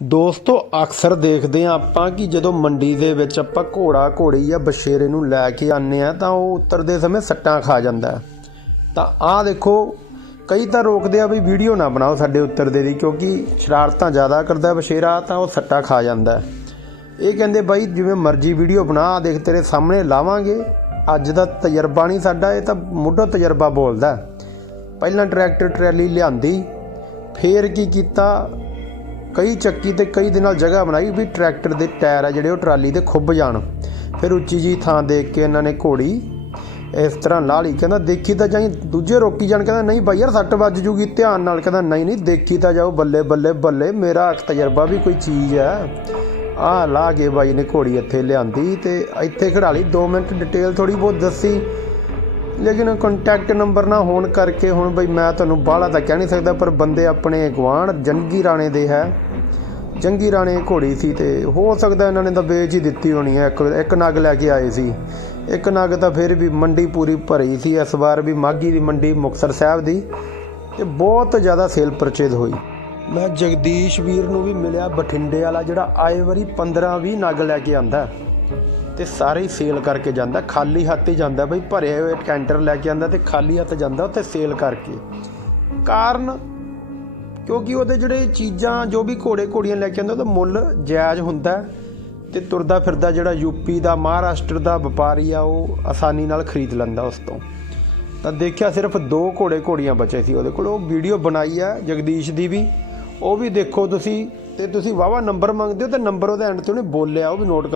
ਦੋਸਤੋ, ਅਕਸਰ ਦੇਖਦੇ ਆ ਆਪਾਂ ਕਿ ਜਦੋਂ ਮੰਡੀ ਦੇ ਵਿੱਚ ਆਪਾਂ ਘੋੜਾ ਘੋੜੀ ਜਾਂ ਬਸ਼ੇਰੇ ਨੂੰ ਲੈ ਕੇ ਆਨੇ ਆ ਤਾਂ ਉਹ ਉਤਰਦੇ ਸਮੇਂ ਸੱਟਾਂ ਖਾ ਜਾਂਦਾ ਤਾਂ ਆਹ ਦੇਖੋ, ਕਈ ਤਾਂ ਰੋਕਦੇ ਆ ਵੀ ਵੀਡੀਓ ਨਾ ਬਣਾਓ ਸਾਡੇ ਉਤਰਦੇ ਦੀ ਕਿਉਂਕਿ ਸ਼ਰਾਰਤਾਂ ਜ਼ਿਆਦਾ ਕਰਦਾ ਬਸ਼ੇਰਾ ਤਾਂ ਉਹ ਸੱਟਾਂ ਖਾ ਜਾਂਦਾ ਇਹ ਕਹਿੰਦੇ, ਬਾਈ, ਜਿਵੇਂ ਮਰਜ਼ੀ ਵੀਡੀਓ ਬਣਾ ਦੇਖ ਤੇਰੇ ਸਾਹਮਣੇ ਲਾਵਾਂਗੇ। ਅੱਜ ਦਾ ਤਜਰਬਾ ਨਹੀਂ ਸਾਡਾ, ਇਹ ਤਾਂ ਮੁੱਢੋਂ ਤਜਰਬਾ ਬੋਲਦਾ ਪਹਿਲਾਂ ਟਰੈਕਟਰ ਟਰੈਲੀ ਲਿਆਂਦੀ, ਫੇਰ ਕੀ ਕੀਤਾ? ਕਈ ਚੱਕੀ ਤੇ ਕਈ ਦੇ ਨਾਲ ਜਗ੍ਹਾ ਬਣਾਈ ਵੀ ਟਰੈਕਟਰ ਦੇ ਟਾਇਰ ਆ ਜਿਹੜੇ ਉਹ ਟਰਾਲੀ ਦੇ ਖੁੱਭ ਜਾਣ। ਫਿਰ ਉੱਚੀ ਜੀ ਥਾਂ ਦੇਖ ਕੇ ਇਹਨਾਂ ਨੇ ਘੋੜੀ ਇਸ ਤਰ੍ਹਾਂ ਲਾ ਲਈ। ਕਹਿੰਦਾ, ਦੇਖੀ ਤਾਂ ਜਾਈ, ਦੂਜੇ ਰੋਕੀ ਜਾਣ, ਕਹਿੰਦਾ, ਨਹੀਂ ਬਾਈ ਯਾਰ, ਸੱਟ ਵੱਜ ਜੂਗੀ। ਧਿਆਨ ਨਾਲ ਕਹਿੰਦਾ, ਨਹੀਂ ਨਹੀਂ, ਦੇਖੀ ਤਾਂ ਜਾਓ, ਬੱਲੇ ਬੱਲੇ ਬੱਲੇ, ਮੇਰਾ ਤਜਰਬਾ ਵੀ ਕੋਈ ਚੀਜ਼ ਹੈ ਆਹ ਲਾ ਕੇ ਬਾਈ ਨੇ ਘੋੜੀ ਇੱਥੇ ਲਿਆਂਦੀ ਤੇ ਇੱਥੇ ਖੜਾ ਲਈ। 2 ਮਿੰਟ ਡਿਟੇਲ ਥੋੜੀ ਬਹੁਤ ਦੱਸੀ। ਲੇਕਿਨ ਕੰਟੈਕਟ ਨੰਬਰ ਨਾ ਹੋਣ ਕਰਕੇ ਹੁਣ ਬਈ ਮੈਂ ਤੁਹਾਨੂੰ ਬਾਹਲਾ ਤਾਂ ਕਹਿ ਨਹੀਂ ਸਕਦਾ, ਪਰ ਬੰਦੇ ਆਪਣੇ ਗਵਾਂਢ ਜੰਗੀ ਰਾਣੇ ਦੇ ਹੈ। ਜੰਗੀ ਰਾਣੇ ਘੋੜੀ ਸੀ ਤੇ ਹੋ ਸਕਦਾ ਇਹਨਾਂ ਨੇ ਤਾਂ ਵੇਚ ਹੀ ਦਿੱਤੀ ਹੋਣੀ ਹੈ। ਇੱਕ ਇੱਕ ਨਗ ਲੈ ਕੇ ਆਏ ਸੀ। ਇੱਕ ਨਗ ਤਾਂ ਫਿਰ ਵੀ ਮੰਡੀ ਪੂਰੀ ਭਰੀ ਸੀ। ਇਸ ਵਾਰ ਵੀ ਮਾਗੀ ਦੀ ਮੰਡੀ ਮੁਕਤਸਰ ਸਾਹਿਬ ਦੀ ਤੇ ਬਹੁਤ ਜ਼ਿਆਦਾ ਸੇਲ ਪਰਚੇਜ਼ ਹੋਈ। ਮੈਂ ਜਗਦੀਸ਼ ਵੀਰ ਨੂੰ ਵੀ ਮਿਲਿਆ ਬਠਿੰਡੇ ਵਾਲਾ ਜਿਹੜਾ ਆਏ ਵਾਰੀ 15 20 ਨਗ ਲੈ ਕੇ ਆਂਦਾ। ਤੇ ਸਾਰੇ ਹੀ ਸੇਲ ਕਰਕੇ ਜਾਂਦਾ, ਖਾਲੀ ਹੱਥ ਹੀ ਜਾਂਦਾ ਬਈ, ਭਰੇ ਹੋਏ ਕੈਂਟਰ ਲੈ ਕੇ ਆਂਦਾ ਤੇ ਖਾਲੀ ਹੱਥ ਜਾਂਦਾ ਉੱਥੇ ਸੇਲ ਕਰਕੇ। ਕਾਰਨ, ਕਿਉਂਕਿ ਉਹਦੇ ਜਿਹੜੇ ਚੀਜ਼ਾਂ, ਜੋ ਵੀ ਘੋੜੇ ਘੋੜੀਆਂ ਲੈ ਕੇ ਆਂਦਾ ਉਹਦਾ ਮੁੱਲ ਜਾਇਜ਼ ਹੁੰਦਾ ਹੈ ਤੇ ਤੁਰਦਾ ਫਿਰਦਾ ਜਿਹੜਾ ਯੂਪੀ ਦਾ, ਮਹਾਰਾਸ਼ਟਰ ਦਾ ਵਪਾਰੀ ਆ, ਉਹ ਆਸਾਨੀ ਨਾਲ ਖਰੀਦ ਲੈਂਦਾ ਉਸ ਤੋਂ। ਤਾਂ ਦੇਖਿਆ ਸਿਰਫ ਦੋ ਘੋੜੇ ਘੋੜੀਆਂ ਬਚੇ ਸੀ ਉਹਦੇ ਕੋਲ, ਉਹ ਵੀਡੀਓ ਬਣਾਈ ਆ ਜਗਦੀਸ਼ ਦੀ ਵੀ, ਉਹ ਵੀ ਦੇਖੋ ਤੁਸੀਂ, ਤੇ ਤੁਸੀਂ ਵਾਵਾ ਨੰਬਰ ਮੰਗਦੇ ਹੋ ਤੇ ਨੰਬਰ ਉਹਦੇ ਐਂਡ ਤੇ ਉਹਨੇ ਬੋਲਿਆ, ਉਹ ਵੀ ਨੋਟ